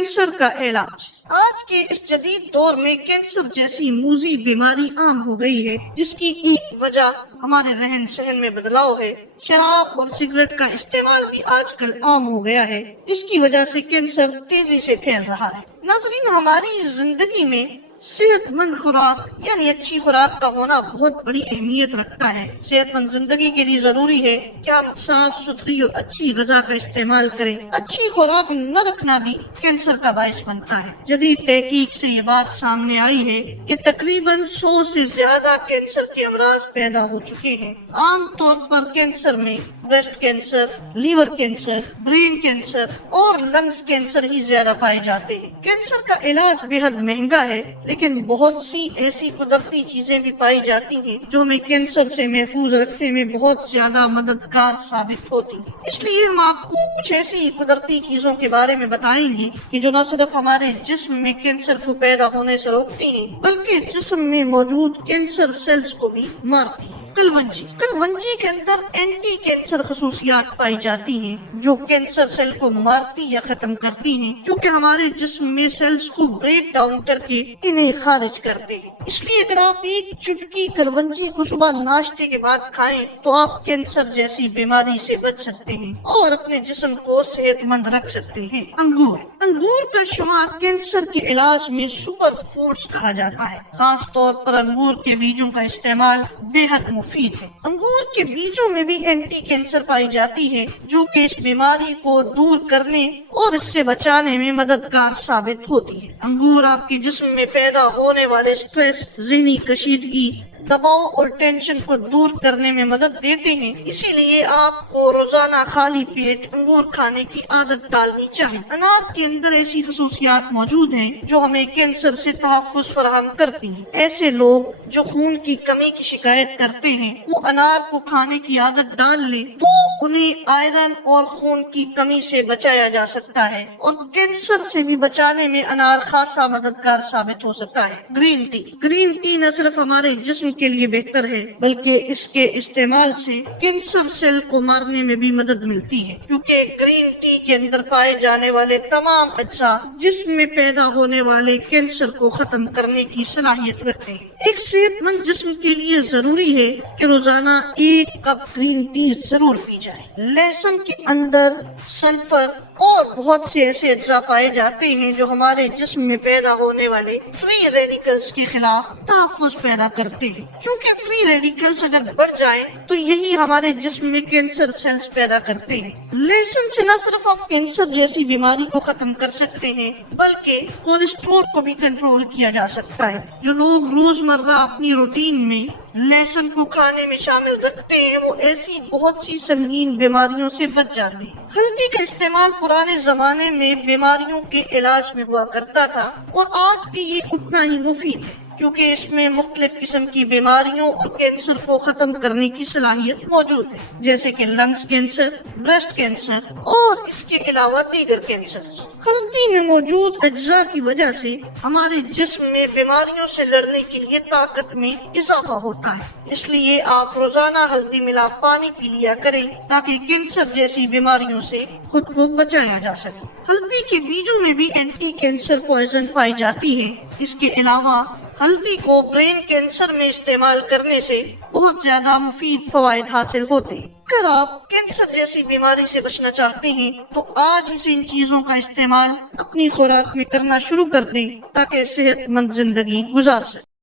Cancer का इलाज। आज के इस जदीद दौर में कैंसर जैसी मूजी बीमारी आम हो गई है, जिसकी एक वजह हमारे रहन सहन में बदलाव है। शराब और सिगरेट का इस्तेमाल भी आजकल आम हो गया है, जिसकी वजह से कैंसर तेजी से फैल रहा है। नाज़रीन, हमारी जिंदगी में सेहतमंद खुराक यानी अच्छी खुराक का होना बहुत बड़ी अहमियत रखता है। सेहतमंद जिंदगी के लिए जरूरी है कि हम साफ सुथरी और अच्छी ग़िज़ा का इस्तेमाल करें। अच्छी खुराक न रखना भी कैंसर का बायस बनता है। जदीद तहकीक से ये बात सामने आई है कि तकरीबन 100 से ज्यादा कैंसर के अमराज पैदा हो चुके हैं। आम तौर पर कैंसर में breast cancer, liver cancer, brain cancer और लंग्स कैंसर ही ज्यादा पाए जाते हैं। कैंसर का इलाज बेहद महंगा है, लेकिन बहुत सी ऐसी कुदरती चीजें भी पाई जाती हैं जो हमें कैंसर से महफूज रखने में बहुत ज्यादा मददगार साबित होती हैं। इसलिए हम आपको कुछ ऐसी कुदरती चीजों के बारे में बताएंगे कि जो न सिर्फ हमारे जिस्म में कैंसर को पैदा होने से रोकती हैं, बल्कि जिस्म में मौजूद कैंसर सेल्स को भी मारती हैं। कलवंजी के अंदर एंटी कैंसर खसूसियात पाई जाती हैं, जो कैंसर सेल को मारती या खत्म करती हैं, क्योंकि हमारे जिस्म में सेल्स को ब्रेक डाउन करके इन्हें खारिज करते हैं। इसलिए अगर आप एक चुटकी कलवंजी को सुबह नाश्ते के बाद खाएं तो आप कैंसर जैसी बीमारी से बच सकते हैं और अपने जिस्म को सेहतमंद रख सकते हैं। अंगूर का शुमार कैंसर के इलाज में सुपर फूड्स कहा जाता है। खास तौर पर अंगूर के बीजों का इस्तेमाल बेहद मुफीद है। अंगूर के बीजों में भी एंटी कैंसर पाई जाती है, जो कि इस बीमारी को दूर करने और इससे बचाने में मददगार साबित होती है। अंगूर आपके जिस्म में पैदा होने वाले स्ट्रेस, ज़हनी कशीदगी, दबाव और टेंशन को दूर करने में मदद देते हैं। इसीलिए आपको रोजाना खाली पेट अंगूर खाने की आदत डालनी चाहिए। अनार के अंदर ऐसी खसूसियात मौजूद हैं जो हमें कैंसर से तहफ़्फ़ुज़ फराहम करती हैं। ऐसे लोग जो खून की कमी की शिकायत करते हैं, वो अनार को खाने की आदत डाल ले तो उन्हें आयरन और खून की कमी से बचाया जा सकता है और कैंसर से भी बचाने में अनार खासा मददगार साबित हो सकता है। ग्रीन टी न सिर्फ हमारे जिस्म के लिए बेहतर है, बल्कि इसके इस्तेमाल से कैंसर सेल को मारने में भी मदद मिलती है, क्योंकि ग्रीन टी के अंदर पाए जाने वाले तमाम अज्जा जिस्म में पैदा होने वाले कैंसर को खत्म करने की सलाहियत रखते हैं। एक सेहतमंद जिस्म के लिए जरूरी है कि रोजाना 1 कप ग्रीन टी जरूर पी जाए। लहसुन के अंदर सल्फर और बहुत से ऐसे अज्जा पाए जाते हैं जो हमारे जिस्म में पैदा होने वाले फ्री रेडिकल्स के खिलाफ तहफ़्फ़ुज़ पैदा करते हैं, क्योंकि फ्री रेडिकल्स अगर बढ़ जाएं तो यही हमारे जिस्म में कैंसर सेल्स पैदा करते हैं। लहसुन से न सिर्फ आप कैंसर जैसी बीमारी को खत्म कर सकते हैं, बल्कि कोलेस्ट्रॉल को भी कंट्रोल किया जा सकता है। जो लोग रोजमर्रा अपनी रूटीन में लहसुन को खाने में शामिल रखते हैं, वो ऐसी बहुत सी संगीन बीमारियों से बच जाते हैं। हल्दी का इस्तेमाल पुराने जमाने में बीमारियों के इलाज में हुआ करता था और आज भी ये उतना ही मुफीद है, क्योंकि इसमें मुख्तलिफ किस्म की बीमारियों और कैंसर को खत्म करने की सलाहियत मौजूद है, जैसे कि लंग्स कैंसर, ब्रेस्ट कैंसर और इसके अलावा दीगर कैंसर। हल्दी में मौजूद अज्जा की वजह से हमारे जिस्म में बीमारियों से लड़ने के लिए ताकत में इजाफा होता है। इसलिए आप रोजाना हल्दी मिला पानी पी लिया करें, ताकि कैंसर जैसी बीमारियों से खुद को बचाया जा सके। हल्दी के बीजों में भी एंटी कैंसर पॉइजन पाई जाती है। इसके अलावा हल्दी को ब्रेन कैंसर में इस्तेमाल करने से बहुत ज्यादा मुफीद फवायद हासिल होते हैं। अगर आप कैंसर जैसी बीमारी से बचना चाहते हैं तो आज ही से इन चीजों का इस्तेमाल अपनी खुराक में करना शुरू कर दें, ताकि सेहतमंद जिंदगी गुजार सकें।